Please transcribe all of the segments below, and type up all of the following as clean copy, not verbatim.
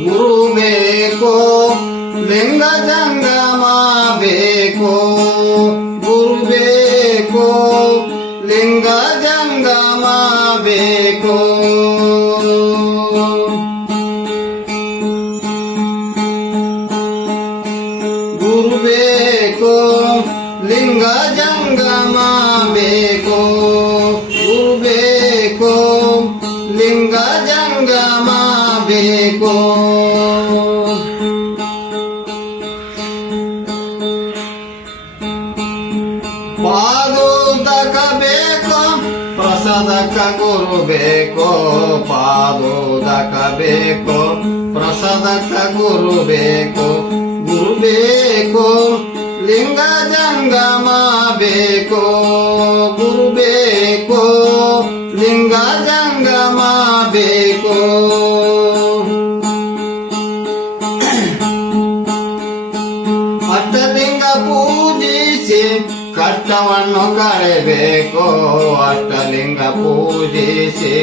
ಗುರು ಬೇಕು ಲಿಂಗ ಜಂಗಮ ಬೇಕು ಗುರು ಬೇಕು ಲಿಂಗ ಜಂಗಮ ಬೇಕು ಗುರು ಬೇಕು ಲಿಂಗ ಜಂಗಮ ಬೇಕು ಗುರು ಬೇಕು ಲಿಂಗ ಜಂಗಮ ಬೇಕು ಪಾದೋದಕ ಬೇಕು ಪ್ರಸಾದಕ ಗುರು ಬೇಕು ಪಾದೋದಕ ಬೇಕು ಪ್ರಸಾದಕ ಗುರು ಬೇಕು ಗುರು ಬೇಕು ಲಿಂಗ ಜಂಗಮ ಬೇಕು ಗುರು ಬೇಕು ಲಿಂಗ ಜಂಗಮ ಬೇಕು ಅಷ್ಟಲಿಂಗ ಪೂಜಿಸಿ ಕಷ್ಟವನ್ನು ಕಳೆಬೇಕು ಅಷ್ಟಲಿಂಗ ಪೂಜಿಸಿ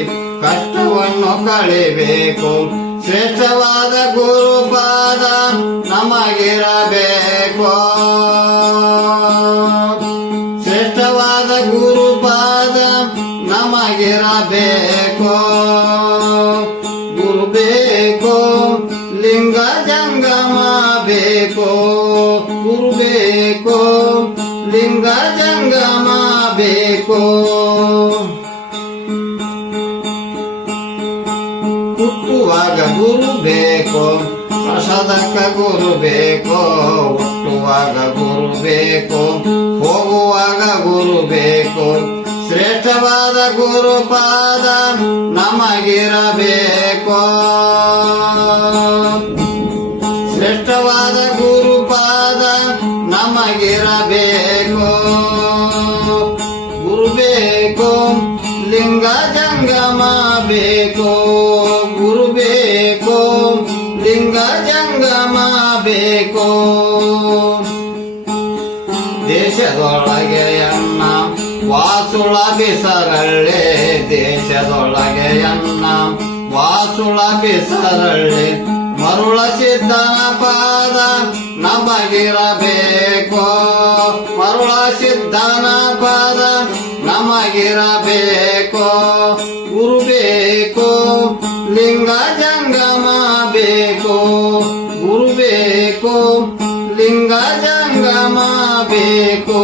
ಕಷ್ಟವನ್ನು ಕಳೆಬೇಕು ಶ್ರೇಷ್ಠವಾದ ಗುರುಪಾದ ನಮಗಿರಬೇಕು ಶ್ರೇಷ್ಠವಾದ ಗುರುಪಾದ ನಮಗಿರಬೇಕು ಗುರು ಬೇಕು ಲಿಂಗ ಜಂಗಮ ಬೇಕು ಗುರು ಬೇಕು ಲಿಂಗ ಜಂಗಮ ಬೇಕು ಹುಟ್ಟುವಾಗ ಗುರು ಬೇಕು ಪ್ರಸಾದಕ್ಕ ಗುರು ಬೇಕು ಹುಟ್ಟುವಾಗ ಗುರು ಬೇಕು ಹೋಗುವಾಗ ಗುರು ಬೇಕು ಶ್ರೇಷ್ಠವಾದ ಗುರುಪಾದ ನಮಗಿರಬೇಕು ಶ್ರೇಷ್ಠವಾದ ಗುರುಪಾದ ನಮಗಿರಬೇಕು ಗುರು ಬೇಕು ಲಿಂಗ ಜಂಗಮ ಬೇಕು ಗುರು ಬೇಕು ಲಿಂಗ ಜಂಗಮ ಬೇಕು ದೇಶದೊಳಗೆ ಅನ್ನ ವಾಸುಳ ಬಿಸರಳ್ಳಿ ದೇಶದೊಳಗೆ ಅನ್ನ ವಾಸುಳ ಬಿಸರಳ್ಳಿ ಮರುಳ ಸಿದ್ಧನ ಪಾದ ನಮಗಿರಬೇಕು ಮರುಳ ಸಿದ್ಧನ ಪಾದ ನಮಗಿರಬೇಕು ಗುರು ಬೇಕು ಲಿಂಗ ಜಂಗಮ ಬೇಕು ಗುರು ಬೇಕು ಲಿಂಗ ಜಂಗಮ ಬೇಕು